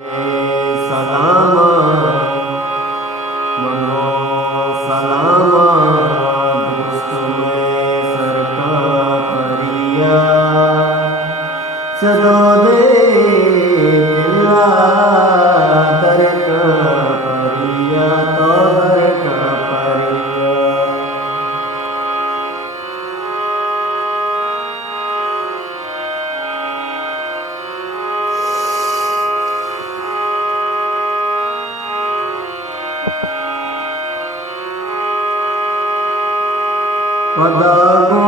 सलामा मनो सलामा दुष्ट में सरका परिया सदो दे किला दर का परिया तो दर का परिया पदागो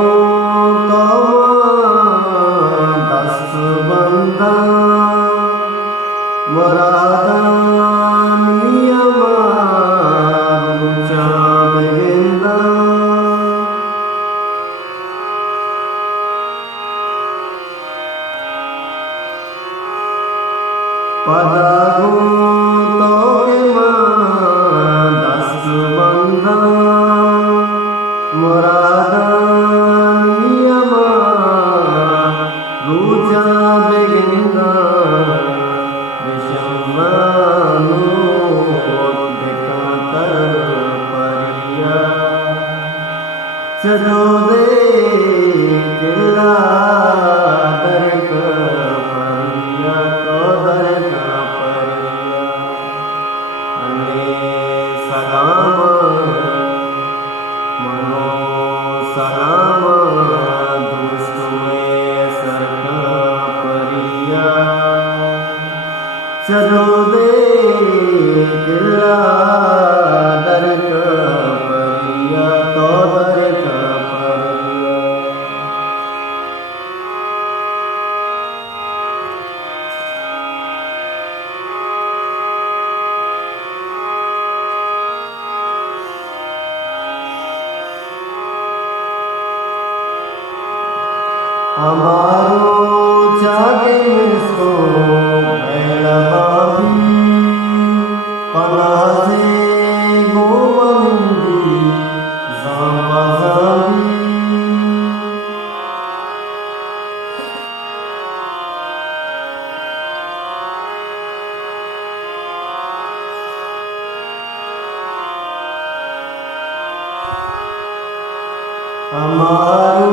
दस बंदा मरादा नियमा रुचा बेगिंदा पदागो दस बंदा मुरादा नियमा रुचा बेगिंदा विषमानु दिखातर परिया चलो दे किला दर का परिया तो दर का परिया अने सलाम मनो सलामा दुष्ट में सरका परिया चलो दे किला दर का परिया तो दर का परिया हमारो जागे सो पहला बाबी पनाजे गोवंदी जांबा जांबी हमारो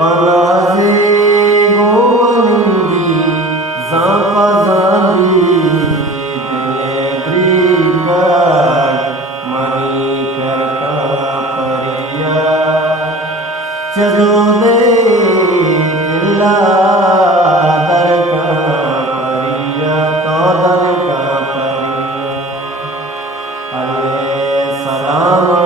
पनाजे गोवंदी जांपा जांबी दिले ब्रिकार मनी करता परिया चलो दे किला दर का परिया तो दर का परिया अले सलामा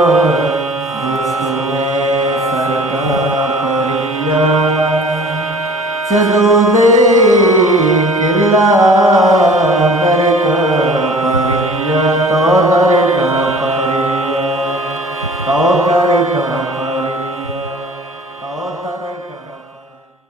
चलो दे किला